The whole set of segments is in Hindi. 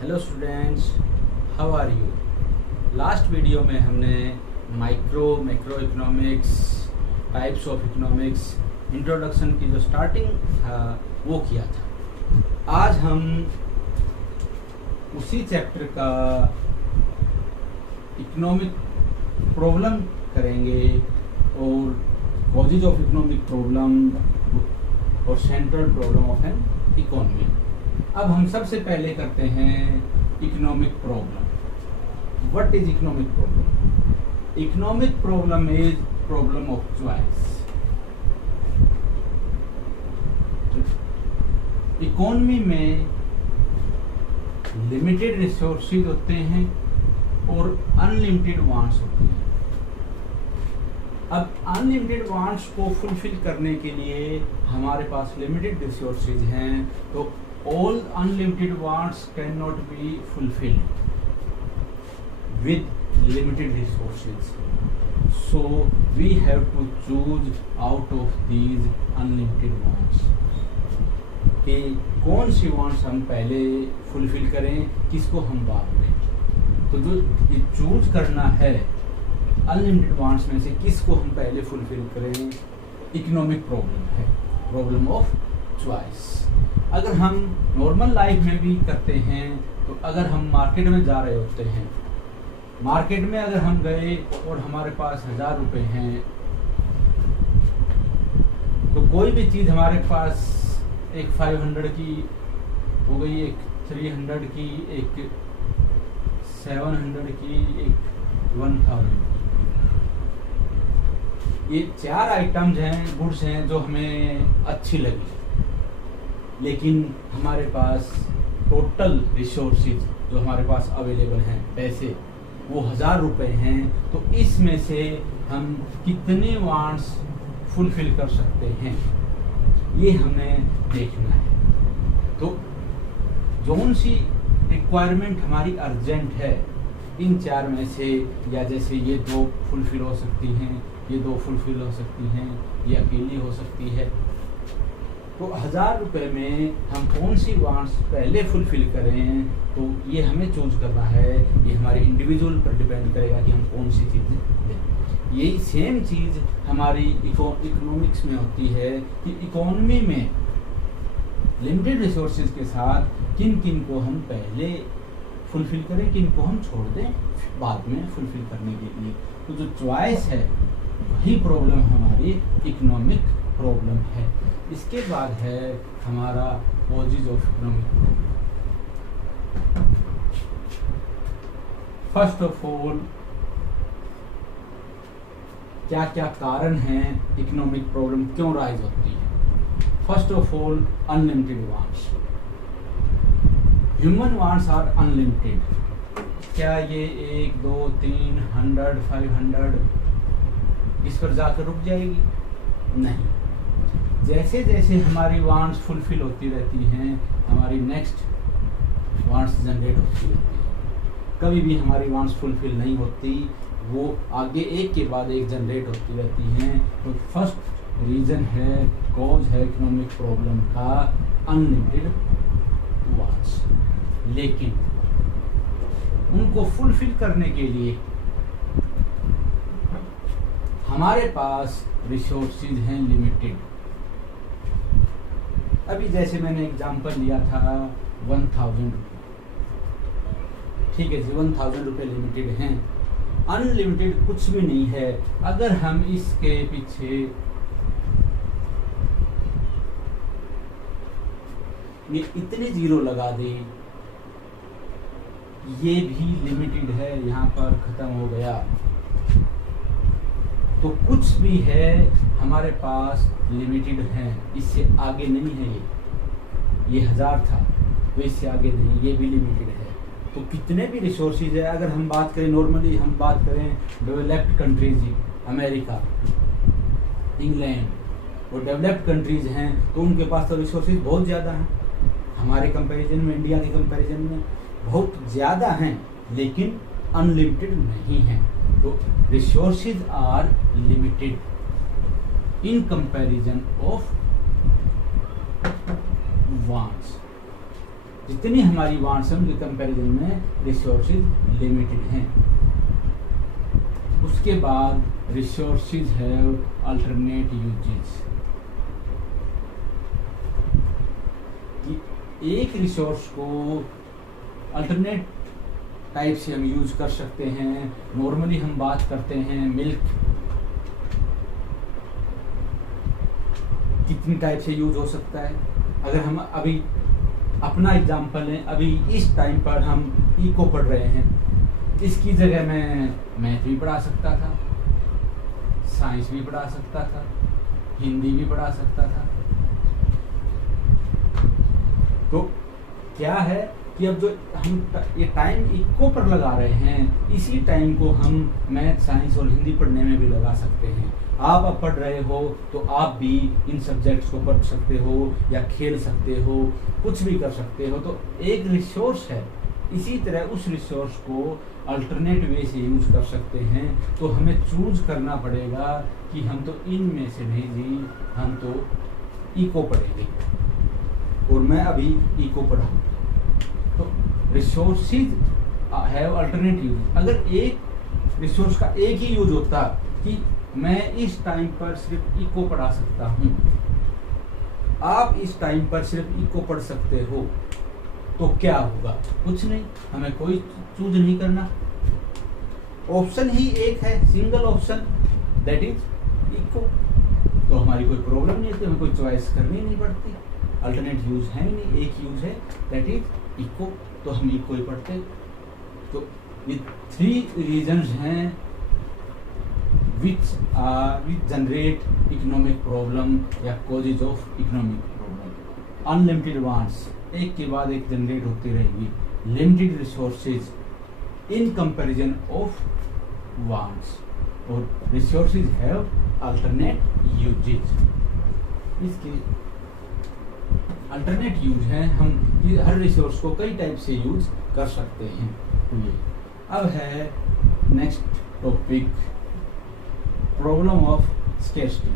Hello students, how are you. Last video में हमने macro economics, types of economics, introduction की जो स्टार्टिंग था वो किया था। आज हम उसी चैप्टर का इकोनॉमिक प्रॉब्लम करेंगे और कॉजेज ऑफ इकोनॉमिक प्रॉब्लम और central problem of an economy. अब हम सबसे पहले करते हैं economic problem. What is economic problem? Economic problem is problem of choice. Economy में लिमिटेड रिसोर्सेज होते हैं और अनलिमिटेड वांट्स होती हैं। अब अनलिमिटेड वांट्स को फुलफिल करने के लिए हमारे पास लिमिटेड रिसोर्सेज हैं, तो all unlimited wants cannot be fulfilled with limited resources, so we have to choose out of these unlimited wants कि कौन सी wants हम पहले फुलफिल करें, किसको हम बाद में। तो जो ये चूज करना है अनलिमिटेड वांट्स में से किसको हम पहले फुलफिल करें, इकोनॉमिक प्रॉब्लम है, प्रॉब्लम ऑफ चॉइस। अगर हम नॉर्मल लाइफ में भी करते हैं, तो अगर हम मार्केट में जा रहे होते हैं, मार्केट में अगर हम गए और हमारे पास 1000 रुपये हैं, तो कोई भी चीज़ हमारे पास एक 500 की हो गई, एक 300 की, एक 700 की, एक 1000 की। ये 4 आइटम्स हैं, गुड्स हैं जो हमें अच्छी लगी, लेकिन हमारे पास टोटल रिसोर्सेज जो हमारे पास अवेलेबल हैं, पैसे, वो 1000 रुपये हैं। तो इसमें से हम कितने वांट्स फुलफिल कर सकते हैं, ये हमें देखना है। तो कौन सी रिक्वायरमेंट हमारी अर्जेंट है इन 4 में से, या जैसे ये 2 फुलफिल हो सकती हैं, ये 2 फुलफिल हो सकती हैं, ये अकेली हो सकती है। तो 1000 रुपये में हम कौन सी वांट्स पहले फुलफिल करें, तो ये हमें चूज करना है। ये हमारे इंडिविजुअल पर डिपेंड करेगा कि हम कौन सी चीज़ लें। यही सेम चीज़ हमारी इकोनॉमिक्स में होती है कि इकोनॉमी में लिमिटेड रिसोर्सेज के साथ किन किन को हम पहले फुलफिल करें, किन को हम छोड़ दें बाद में फुलफिल करने के लिए। तो जो चॉइस है वही प्रॉब्लम हमारी इकोनॉमिक प्रॉब्लम है। इसके बाद है हमारा causes of economic problem. First of all, क्या क्या कारण हैं इकोनॉमिक प्रॉब्लम क्यों राइज होती है। First of all, unlimited wants. Human wants are unlimited. क्या ये 1, 2, 3, 100, 500 इस पर जाकर रुक जाएगी? नहीं। जैसे जैसे हमारी वांट्स फुलफिल होती रहती हैं, हमारी नेक्स्ट वांट्स जनरेट होती रहती हैं। कभी भी हमारी वांट्स फुलफिल नहीं होती, वो आगे एक के बाद एक जनरेट होती रहती हैं। तो फर्स्ट रीज़न है, कॉज है इकोनॉमिक प्रॉब्लम का, अनलिमिटेड वांट्स। लेकिन उनको फुलफिल करने के लिए हमारे पास रिसोर्सेज हैं लिमिटेड। अभी जैसे मैंने एग्जांपल लिया था 1000 रुपये, ठीक है जी, 1000 रुपये लिमिटेड हैं, अनलिमिटेड कुछ भी नहीं है। अगर हम इसके पीछे ये इतने जीरो लगा दें, ये भी लिमिटेड है, यहाँ पर ख़त्म हो गया, तो कुछ भी है हमारे पास लिमिटेड है, इससे आगे नहीं है। ये 1000 था तो इससे आगे नहीं, ये भी लिमिटेड है। तो कितने भी रिसोर्सेज है, अगर हम बात करें नॉर्मली, हम बात करें डेवलप्ड कंट्रीज, अमेरिका, इंग्लैंड, वो डेवलप्ड कंट्रीज हैं, तो उनके पास तो रिसोर्सेज बहुत ज़्यादा हैं हमारे कंपैरिजन में, इंडिया के कंपैरिजन में बहुत ज़्यादा हैं, लेकिन अनलिमिटेड नहीं हैं। तो resources are limited in comparison of wants. जितनी हमारी वांट्स हैं उनके कंपैरिजन में रिसोर्सेज लिमिटेड हैं। उसके बाद रिसोर्सेज हैव अल्टरनेट यूजेस। एक रिसोर्स को अल्टरनेट टाइप से हम यूज कर सकते हैं। नॉर्मली हम बात करते हैं मिल्क कितनी टाइप से यूज हो सकता है। अगर हम अभी अपना एग्जांपल लें, अभी इस टाइम पर हम इको पढ़ रहे हैं, इसकी जगह मैं मैथ भी पढ़ा सकता था, साइंस भी पढ़ा सकता था, हिंदी भी पढ़ा सकता था। तो क्या है कि अब जो हम ये टाइम इको पर लगा रहे हैं, इसी टाइम को हम मैथ, साइंस और हिंदी पढ़ने में भी लगा सकते हैं। आप अब पढ़ रहे हो तो आप भी इन सब्जेक्ट्स को पढ़ सकते हो या खेल सकते हो, कुछ भी कर सकते हो। तो एक रिसोर्स है, इसी तरह उस रिसोर्स को अल्टरनेट वे से यूज कर सकते हैं। तो हमें चूज करना पड़ेगा कि हम तो इनमें से नहीं जी, हम तो इको पढ़ेंगे और मैं अभी इको पढ़ा। तो रिसोर्सेज हैव अल्टरनेट यूज। अगर एक रिसोर्स का एक ही यूज होता कि मैं इस टाइम पर सिर्फ इको पढ़ा सकता हूँ, आप इस टाइम पर सिर्फ इको पढ़ सकते हो, तो क्या होगा? कुछ नहीं, हमें कोई चूज नहीं करना। ऑप्शन ही एक है, single option, that is echo. तो हमारी कोई प्रॉब्लम नहीं होती, हमें कोई चॉइस करनी नहीं पड़ती। अल्टरनेट यूज है ही नहीं, एक यूज है, दैट इज इको। तो हम इको ही पढ़ते। तो ये 3 रीजंस हैं which generate economic problem या causes of economic problem। Unlimited wants एक के बाद एक जनरेट होती रहेगी, limited resources in comparison of wants, और रिसोर्सेज हैव अल्टरनेट यूजेज। इसके अल्टरनेट यूज है, हम हर रिसोर्स को कई टाइप से यूज कर सकते हैं। ये अब है next topic, problem of scarcity.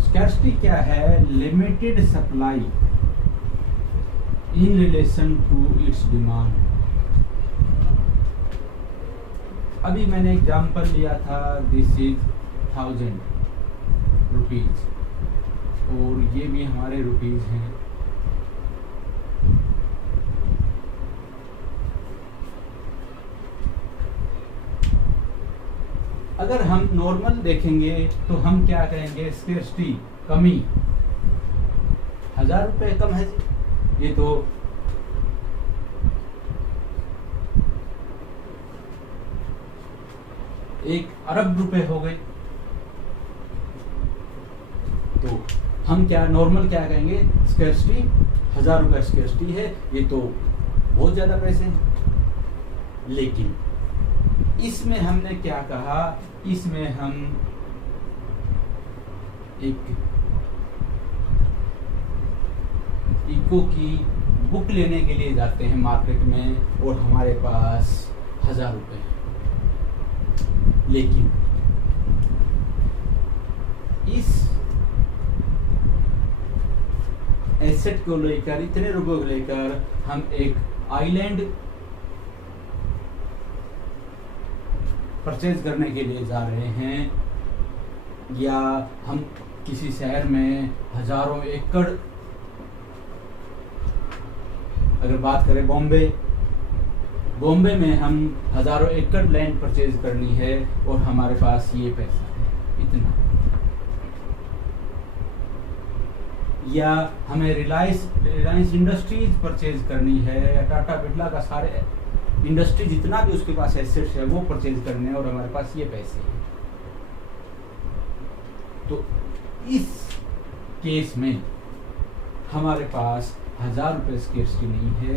Scarcity क्या है? Limited supply in relation to its demand. अभी मैंने एग्जांपल लिया था, दिस इज 1000 रुपीज और ये भी हमारे रुपीज हैं। अगर हम नॉर्मल देखेंगे तो हम क्या कहेंगे? स्कैर्सिटी, कमी। 1000 रुपये कम है जी, ये तो ₹1 अरब हो गए। तो हम क्या नॉर्मल क्या कहेंगे? स्कैर्सिटी, 1000 रुपये स्कैर्सिटी है, ये तो बहुत ज्यादा पैसे हैं। लेकिन इसमें हमने क्या कहा? इसमें हम एक इको की बुक लेने के लिए जाते हैं मार्केट में और हमारे पास 1000 रुपये हैं, लेकिन इस एसेट को लेकर, इतने रुपयों को लेकर हम एक आइलैंड परचेज करने के लिए जा रहे हैं, या हम किसी शहर में हजारों एकड़, अगर बात करें बॉम्बे में हम हजारों एकड़ लैंड परचेज करनी है और हमारे पास ये पैसा है इतना, या हमें रिलायंस इंडस्ट्रीज परचेज करनी है, या टाटा बिरला का सारे इंडस्ट्री जितना भी उसके पास एसेट्स है वो परचेज करने और हमारे पास ये पैसे हैं। तो इस केस में हमारे पास 1000 रुपये स्कैर्सिटी नहीं है,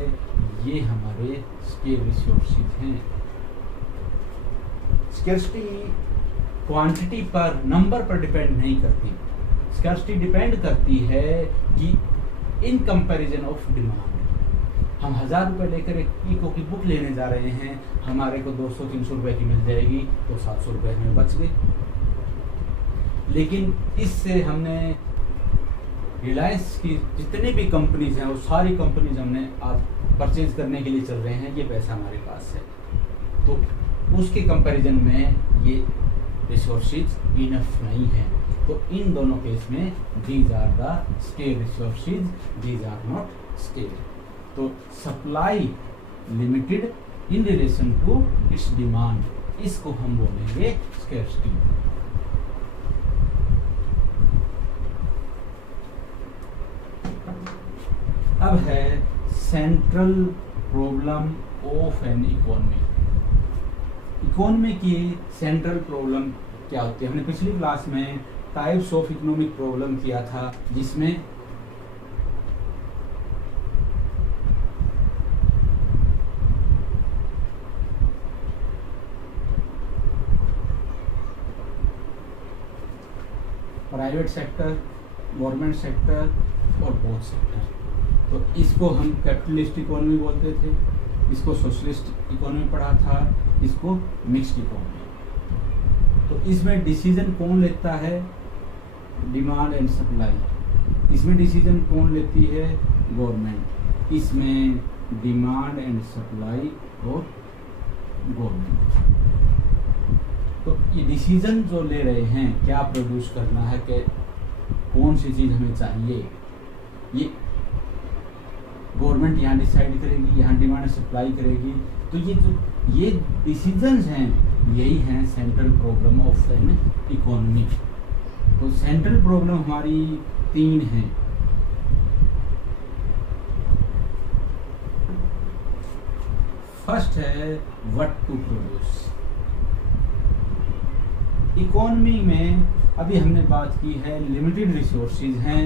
ये हमारे स्केल रिसोर्सेज हैं। स्कैर्सिटी क्वांटिटी पर, नंबर पर डिपेंड नहीं करती। स्कैर्सिटी डिपेंड करती है कि इन कंपैरिजन ऑफ डिमांड। हम 1000 रुपये लेकर एक इको की बुक लेने जा रहे हैं, हमारे को 200-300 रुपये की मिल जाएगी, तो 700 रुपये हमें बच गए। लेकिन इससे हमने रिलायंस की जितनी भी कंपनीज हैं वो सारी कंपनीज हमने आज परचेज करने के लिए चल रहे हैं, ये पैसा हमारे पास है, तो उसके कंपैरिजन में ये रिसोर्सेज इनफ नहीं है। तो इन दोनों केस में these are the scarce resources, these are not scarce. तो supply limited in relation to its demand, इसको हम बोलेंगे स्कैर्सिटी। अब है central problem of an economy. Economy की सेंट्रल प्रॉब्लम क्या होती है? हमने पिछली क्लास में टाइप्स ऑफ इकोनॉमिक प्रॉब्लम किया था, जिसमें प्राइवेट सेक्टर, गवर्नमेंट सेक्टर और बोथ सेक्टर, तो इसको हम कैपिटलिस्ट इकोनॉमी बोलते थे, इसको सोशलिस्ट इकोनॉमी पढ़ा था, इसको मिक्स्ड इकोनॉमी। तो इसमें डिसीजन कौन लेता है? Demand and supply. इसमें डिसीजन कौन लेती है? गवर्नमेंट। इसमें डिमांड एंड सप्लाई और गवर्नमेंट। तो ये डिसीजन जो ले रहे हैं, क्या प्रोड्यूस करना है, कि कौन सी चीज़ हमें चाहिए, ये गवर्नमेंट यहाँ डिसाइड करेगी, यहाँ डिमांड सप्लाई करेगी। तो ये डिसीजंस हैं, यही हैं central problem of an economy. तो सेंट्रल प्रॉब्लम हमारी 3 हैं। फर्स्ट है व्हाट टू प्रोड्यूस। इकोनॉमी में अभी हमने बात की है लिमिटेड रिसोर्सेज हैं,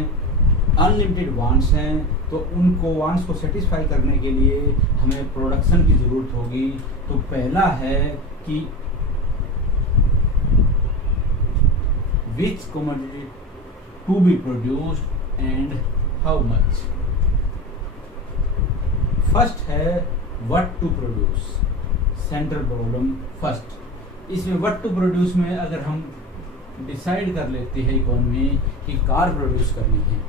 अनलिमिटेड वांट्स हैं, तो उनको वांट्स को सेटिस्फाई करने के लिए हमें प्रोडक्शन की ज़रूरत होगी। तो पहला है कि which commodity to be produced and how much. First है what to produce, central problem first. इसमें व्हाट टू प्रोड्यूस में अगर हम डिसाइड कर लेते हैं इकोनॉमी कि कार प्रोड्यूस करनी है,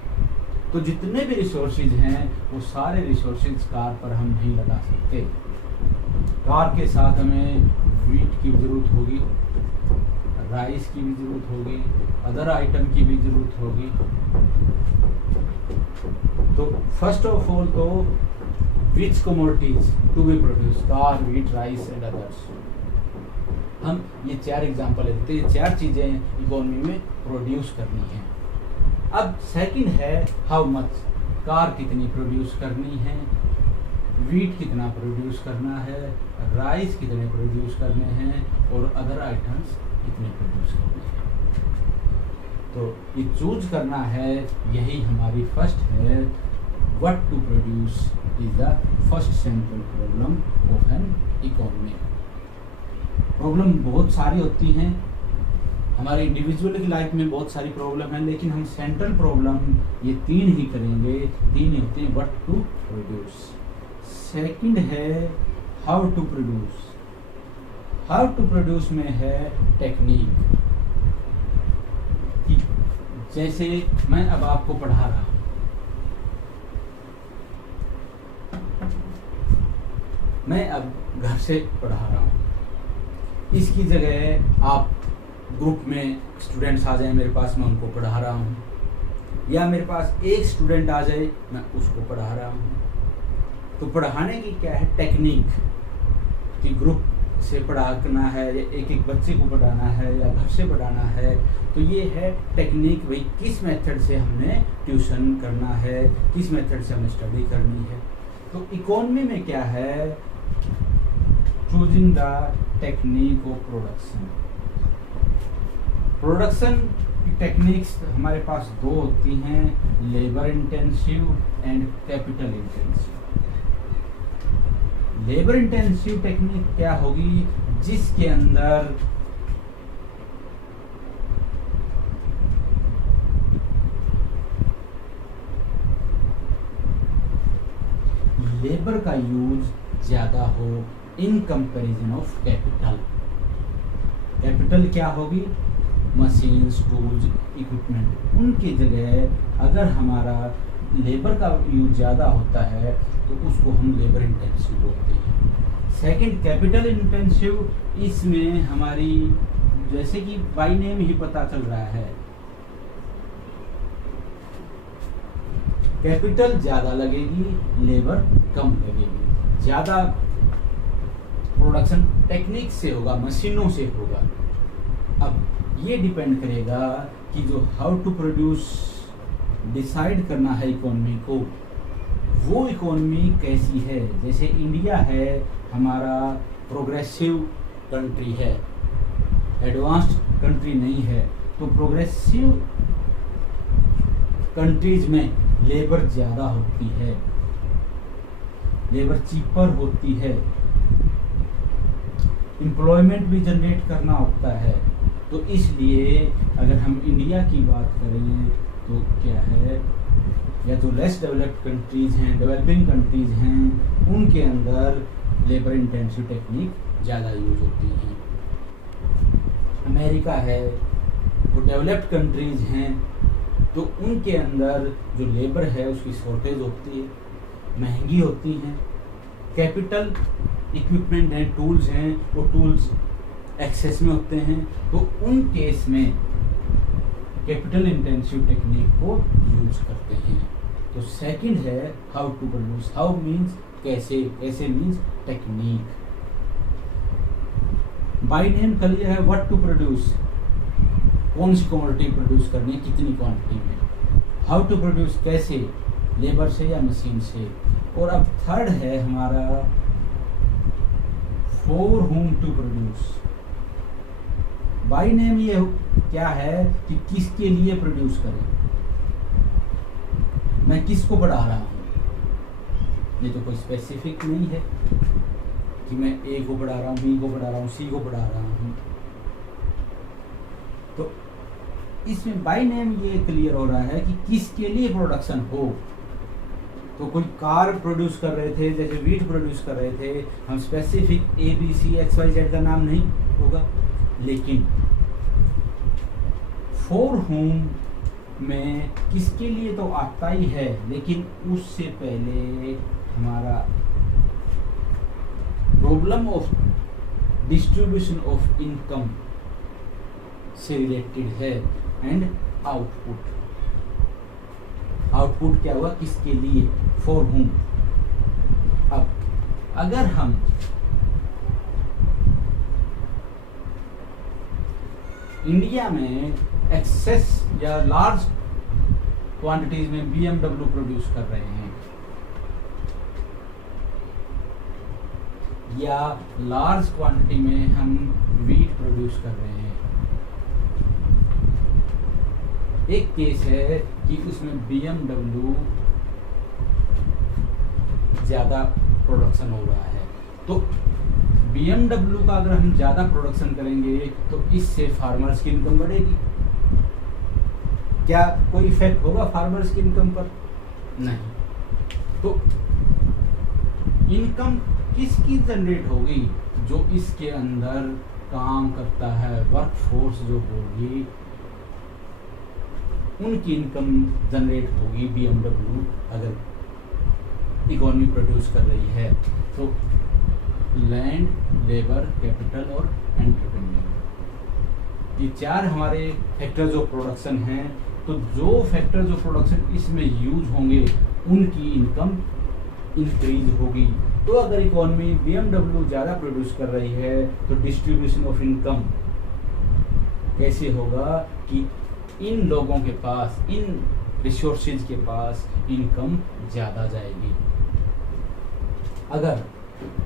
तो जितने भी रिसोर्सेज हैं वो सारे रिसोर्सेज कार पर हम नहीं लगा सकते। कार के साथ हमें वीट की ज़रूरत होगी, राइस की भी ज़रूरत होगी, अदर आइटम की भी ज़रूरत होगी। तो फर्स्ट ऑफ ऑल तो which commodities to be produce, car, wheat, rice and others. हम ये 4 एग्जांपल लेते हैं, ये 4 चीज़ें इकोनॉमी में प्रोड्यूस करनी है। अब सेकंड है हाउ मच, कार कितनी प्रोड्यूस करनी है, वीट कितना प्रोड्यूस करना है, राइस कितने प्रोड्यूस करने हैं और अदर आइटम्स कितने प्रोड्यूस करने हैं। तो ये चूज करना है, यही हमारी फर्स्ट है। What to produce is the first central problem of an economy. Problem बहुत सारी होती हैं, हमारे इंडिविजुअल की लाइफ में बहुत सारी प्रॉब्लम है, लेकिन हम सेंट्रल प्रॉब्लम ये 3 ही करेंगे, 3 ही होते हैं। What to produce. सेकंड है how to produce. How to produce में है टेक्निक, कि जैसे मैं अब आपको पढ़ा रहा हूँ, मैं अब घर से पढ़ा रहा हूँ, इसकी जगह आप ग्रुप में स्टूडेंट्स आ जाए मेरे पास, मैं उनको पढ़ा रहा हूँ, या मेरे पास एक स्टूडेंट आ जाए, मैं उसको पढ़ा रहा हूँ। तो पढ़ाने की क्या है टेक्निक, कि ग्रुप से पढ़ाना है या एक बच्चे को पढ़ाना है या घर से पढ़ाना है, तो ये है टेक्निक। भाई किस मेथड से हमने ट्यूशन करना है, किस मेथड से हमें स्टडी करनी है। तो इकोनॉमी में क्या है, choosing the technique of production. Production की टेक्निक्स हमारे पास 2 होती हैं, labour intensive and capital intensive. Labour intensive technique क्या होगी, जिसके अंदर लेबर का यूज ज़्यादा हो इन कंपैरिजन ऑफ कैपिटल। कैपिटल क्या होगी, मशीन्स, टूल्स, इक्विपमेंट, उनकी जगह अगर हमारा लेबर का यूज ज़्यादा होता है तो उसको हम लेबर इंटेंसिव बोलते हैं। सेकंड, कैपिटल इंटेंसिव, इसमें हमारी जैसे कि बाय नेम ही पता चल रहा है, कैपिटल ज़्यादा लगेगी, लेबर कम लगेगी। ज़्यादा प्रोडक्शन टेक्निक से होगा, मशीनों से होगा। अब ये डिपेंड करेगा कि जो हाउ टू प्रोड्यूस डिसाइड करना है इकोनॉमी को, वो इकोनॉमी कैसी है। जैसे इंडिया है हमारा प्रोग्रेसिव कंट्री है, एडवांस्ड कंट्री नहीं है, तो प्रोग्रेसिव कंट्रीज में लेबर ज़्यादा होती है, लेबर चीपर होती है, एम्प्लॉयमेंट भी जनरेट करना होता है। तो इसलिए अगर हम इंडिया की बात करें तो क्या है, या जो लेस डेवलप्ड कंट्रीज़ हैं, डेवलपिंग कंट्रीज़ हैं, उनके अंदर लेबर इंटेंसिव टेक्निक ज़्यादा यूज होती हैं। अमेरिका है, वो डेवलप्ड कंट्रीज़ हैं, तो उनके अंदर जो लेबर है उसकी शॉर्टेज होती है, महंगी होती हैं। कैपिटल इक्विपमेंट हैं, टूल्स हैं, वो टूल्स एक्सेस में होते हैं, तो उन केस में कैपिटल इंटेंसिव टेक्निक को यूज करते हैं। तो सेकंड है how to produce. How means कैसे, कैसे means technique. By name clear है, व्हाट टू प्रोड्यूस, कौन सी क्वांटिटी प्रोड्यूस करनी है, कितनी क्वांटिटी में। हाउ टू प्रोड्यूस, कैसे, लेबर से या मशीन से। और अब थर्ड है हमारा for whom to produce. By name ये क्या है कि किसके लिए प्रोड्यूस करें, मैं किसको बढ़ा रहा हूँ। ये तो कोई स्पेसिफिक नहीं है कि मैं ए को बढ़ा रहा हूँ, बी को बढ़ा रहा हूँ, सी को बढ़ा रहा हूँ। तो इसमें बाय नेम ये क्लियर हो रहा है कि किसके लिए प्रोडक्शन हो। तो कोई कार प्रोड्यूस कर रहे थे, जैसे वीट प्रोड्यूस कर रहे थे, हम specific A B C X Y Z का नाम नहीं होगा। लेकिन फॉर होम में किसके लिए तो आता ही है, लेकिन उससे पहले हमारा problem of distribution of income से रिलेटेड है एंड आउटपुट। आउटपुट क्या हुआ, किसके लिए, फॉर होम। अब अगर हम इंडिया में एक्सेस या लार्ज क्वांटिटीज में BMW प्रोड्यूस कर रहे हैं, या लार्ज क्वांटिटी में हम वीट प्रोड्यूस कर रहे हैं, एक केस है कि उसमें BMW ज़्यादा प्रोडक्शन हो रहा है, तो BMW का अगर हम ज़्यादा प्रोडक्शन करेंगे तो इससे फार्मर्स की इनकम बढ़ेगी। क्या कोई इफेक्ट होगा फार्मर्स की इनकम पर? नहीं। तो इनकम किसकी जनरेट होगी, जो इसके अंदर काम करता है, वर्क फोर्स जो होगी उनकी इनकम जनरेट होगी BMW अगर इकोनॉमी प्रोड्यूस कर रही है। तो लैंड, लेबर, कैपिटल और एंटरप्रेन्योर, ये चार हमारे फैक्टर्स ऑफ प्रोडक्शन हैं। तो जो फैक्टर्स ऑफ प्रोडक्शन इसमें यूज होंगे उनकी इनकम इंक्रीज होगी। तो अगर इकोनॉमी BMW ज़्यादा प्रोड्यूस कर रही है तो डिस्ट्रीब्यूशन ऑफ इनकम कैसे होगा कि इन लोगों के पास, इन रिसोर्सेज के पास इनकम ज़्यादा जाएगी। अगर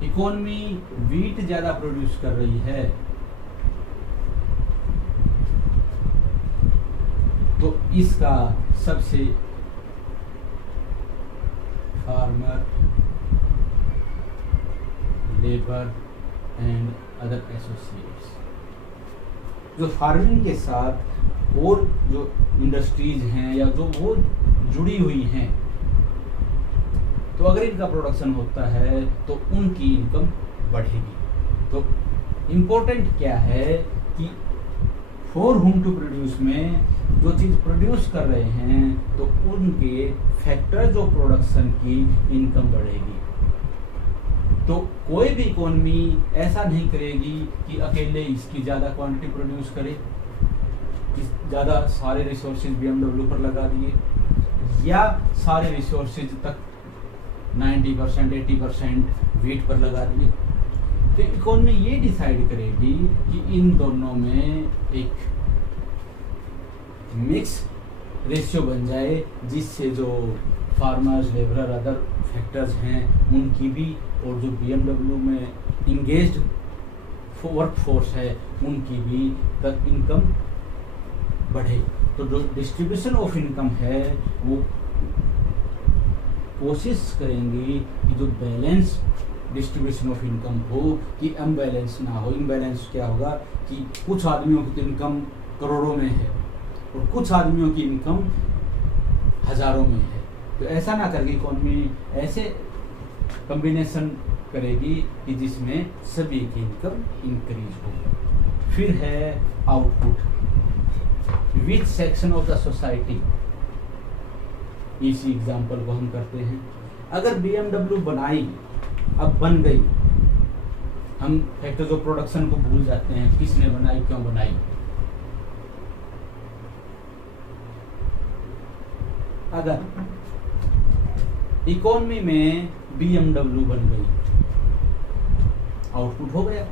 इकोनॉमी वीट ज़्यादा प्रोड्यूस कर रही है तो इसका सबसे farmer, labour and other associates, जो फार्मिंग के साथ और जो इंडस्ट्रीज हैं या जो वो जुड़ी हुई हैं, तो अगर इनका प्रोडक्शन होता है तो उनकी इनकम बढ़ेगी। तो इम्पोर्टेंट क्या है कि फॉर होम टू प्रोड्यूस में जो चीज़ प्रोड्यूस कर रहे हैं तो उनके फैक्टर जो प्रोडक्शन की इनकम बढ़ेगी। तो कोई भी इकोनॉमी ऐसा नहीं करेगी कि अकेले इसकी ज़्यादा क्वांटिटी प्रोड्यूस करे, ज़्यादा सारे रिसोर्सेज BMW पर लगा दिए या सारे रिसोर्सेज तक 90% 80% वीट पर लगा दिए। तो इकोनॉमी ये डिसाइड करेगी कि इन दोनों में एक मिक्स रेशियो बन जाए, जिससे जो फार्मर्स, लेबरर, अदर फैक्टर्स हैं उनकी भी और जो BMW में इंगेज्ड वर्क फोर्स है उनकी भी तक इनकम बढ़े। तो जो डिस्ट्रीब्यूशन ऑफ इनकम है वो कोशिश करेंगी कि जो बैलेंस डिस्ट्रीब्यूशन ऑफ इनकम हो, कि अनबैलेंस ना हो। इनबैलेंस क्या होगा कि कुछ आदमियों की इनकम करोड़ों में है और कुछ आदमियों की इनकम हजारों में है। तो ऐसा ना करके इकोनॉमी ऐसे कॉम्बिनेशन करेगी कि जिसमें सभी की इनकम इंक्रीज हो। फिर है output, which section of the society. इसी एग्जांपल को हम करते हैं। अगर BMW बनाई, अब बन गई, हम फैक्टर्स ऑफ प्रोडक्शन को भूल जाते हैं, किसने बनाई, क्यों बनाई। अगर इकोनॉमी में BMW बन गई, आउटपुट हो गया,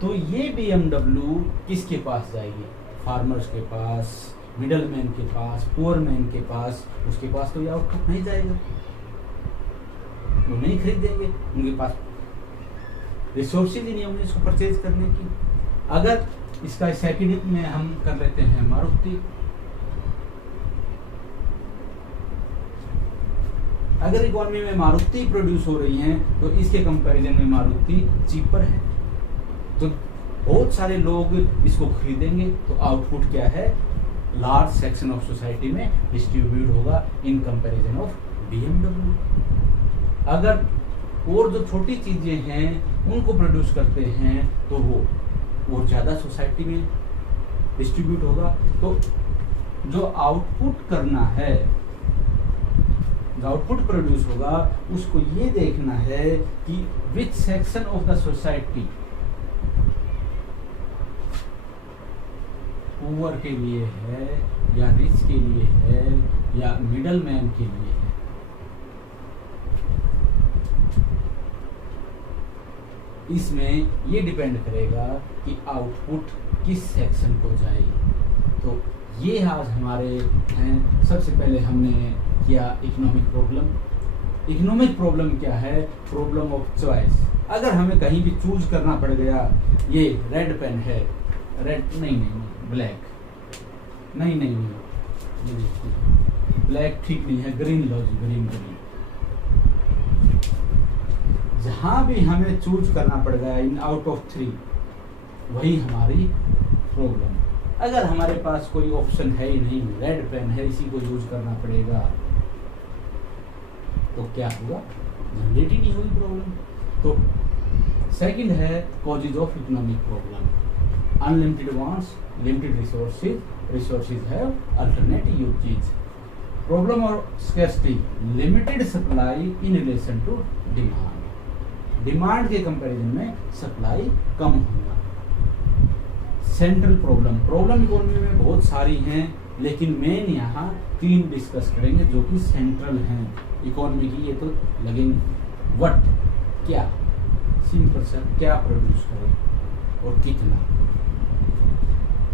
तो ये BMW किसके पास जाएगी? फार्मर्स के पास, मिडल मैन के पास, पुअर मैन के पास। उसके पास तो ये आउटपुट नहीं जाएगा, वो नहीं खरीदेंगे, उनके पास रिसोर्सेज ही नहीं होंगे इसको परचेज करने की। अगर इसका सेकंड में हम कर लेते हैं मारुति। अगर इकोनॉमी में मारुति प्रोड्यूस हो रही है तो इसके कंपैरिजन में मारुति चीपर है, तो बहुत सारे लोग इसको खरीदेंगे। तो आउटपुट क्या है? लार्ज सेक्शन ऑफ सोसाइटी में डिस्ट्रीब्यूट होगा इन कंपैरिजन ऑफ BMW। अगर और जो छोटी चीजें हैं उनको प्रोड्यूस करते हैं तो वो और ज्यादा सोसाइटी में डिस्ट्रीब्यूट होगा। तो जो आउटपुट करना है, जो आउटपुट प्रोड्यूस होगा, उसको ये देखना है कि which section of the society, poor के लिए है या रिच के लिए है या मिडल मैन के लिए है। इसमें ये डिपेंड करेगा कि आउटपुट किस सेक्शन को जाएगी। तो ये आज हमारे हैं। सबसे पहले हमने किया इकोनॉमिक प्रॉब्लम। इकोनॉमिक प्रॉब्लम क्या है? Problem of choice. अगर हमें कहीं भी चूज करना पड़ गया, ये रेड पेन है, रेड नहीं, ब्लैक नहीं, ये देखिए ब्लैक ठीक नहीं है, ग्रीन लो जी, ग्रीन। जहां भी हमें चूज करना पड़ गया इन आउट ऑफ 3, वही हमारी प्रॉब्लम। अगर हमारे पास कोई ऑप्शन है ही नहीं, रेड पेन है, इसी को यूज करना पड़ेगा, तो क्या हुआ? जनरेट ही नहीं हुई प्रॉब्लम। तो सेकंड है causes of economic problem. Unlimited wants, limited resources have alternate uses. Problem of scarcity, limited supply in relation to demand. Demand के कंपैरिजन में सप्लाई कम होगा। सेंट्रल प्रॉब्लम इकोनॉमी में बहुत सारी हैं, लेकिन मेन यहाँ 3 डिस्कस करेंगे जो कि सेंट्रल हैं इकोनॉमी की। ये तो लगेंगे व्हाट, क्या, सिंपल सा, क्या प्रोड्यूस करें और कितना,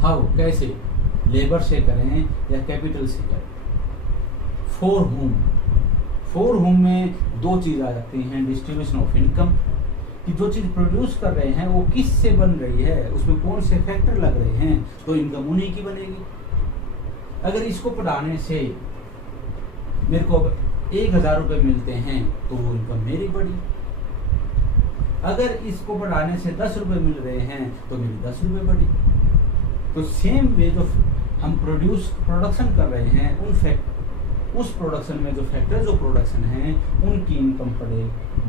हाउ, कैसे, लेबर से करें या कैपिटल से करें। फॉर होम में 2 चीज आ जाती हैं, डिस्ट्रीब्यूशन ऑफ इनकम, कि जो चीज प्रोड्यूस कर रहे हैं वो किस से बन रही है, उसमें कौन से फैक्टर लग रहे हैं, तो इनकम उन्हीं की बनेगी। अगर इसको बढ़ाने से मेरे को 1000 रुपये मिलते हैं तो वो इनकम मेरी बढ़ी। अगर इसको बढ़ाने से 10 रुपये मिल रहे हैं तो मेरी 10 रुपये बढ़ी। तो सेम वे जो हम प्रोडक्शन कर रहे हैं, उस प्रोडक्शन में जो फैक्टर जो प्रोडक्शन है उनकी इनकम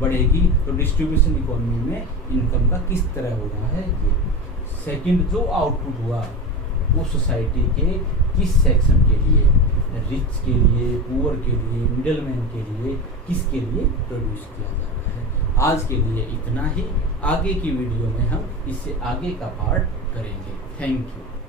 बढ़ेगी। तो डिस्ट्रीब्यूशन इकोनॉमी में इनकम का किस तरह हो रहा है ये। सेकंड जो आउटपुट हुआ, उस सोसाइटी के किस सेक्शन के लिए, रिच के लिए, पुअर के लिए, मिडल मैन के लिए, किसके लिए प्रोड्यूस किया जा रहा है। आज के लिए इतना ही। आगे की वीडियो में हम इससे आगे का पार्ट करेंगे। Thank you.